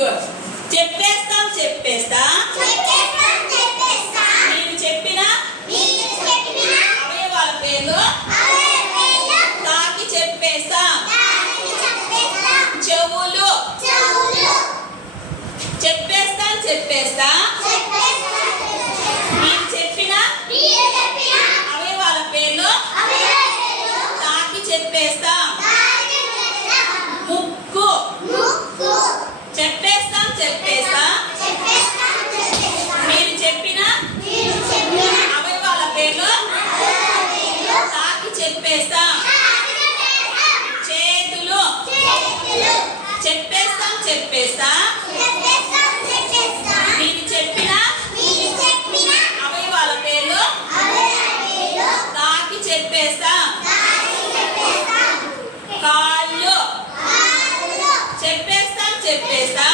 Good. చెప్పేస్తాం చెప్పేస్తా మీరు చెప్పిన అవయవాల పేర్లు తాకి చెప్పేస్తా. చెవులు చెప్పేస్తాం చెప్పేస్తా మీరు చెప్పిన అవయవాల పేర్లు తాకి చెప్పేస్తా. ముక్కు చెప్పేస్తాం చెప్పేస్తా మీరు చెప్పిన అవయవాల పేర్లు తాకి చెప్పేస్తా. చేతులు చెప్పేస్తాం చెప్పేస్తా మీరు చెప్పిన అవయవాల పేర్లు తాకి చెప్పేస్తా. కాళ్ళు చెప్పేస్తాం చెప్పేస్తా